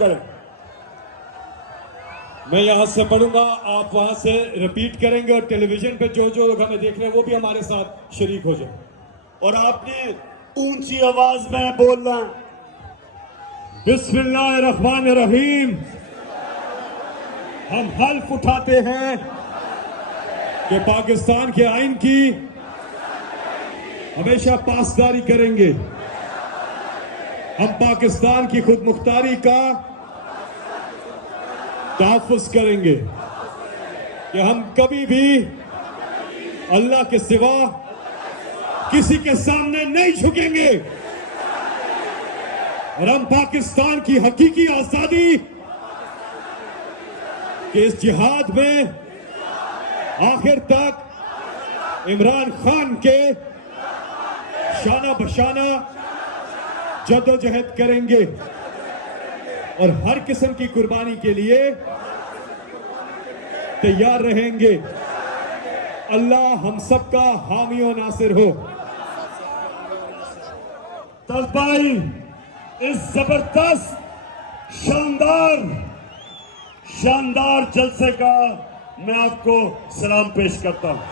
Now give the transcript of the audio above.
करें। मैं यहां से पढ़ूंगा, आप वहां से रिपीट करेंगे और टेलीविजन पे जो जो लोग हमें देख रहे हैं वो भी हमारे साथ शरीक हो जाए। और आपने ऊंची आवाज में बोलना। बिस्मिल्लाहिर्रहमानिर्रहीम। हम हल्फ उठाते हैं कि पाकिस्तान के आइन की हमेशा पासदारी करेंगे। हम पाकिस्तान की खुद मुख्तारी का तहफ़्फ़ुज़ करेंगे कि हम कभी भी अल्लाह के सिवा किसी के सामने नहीं झुकेंगे और हम पाकिस्तान की हकीकी आजादी के इस जिहाद में आखिर तक इमरान खान के शाना बशाना जद्दोजहद करेंगे और हर किस्म की कुर्बानी के लिए तैयार रहेंगे। अल्लाह हम सबका हामी और नासिर हो। तलबाई इस जबरदस्त शानदार जलसे का मैं आपको सलाम पेश करता हूं।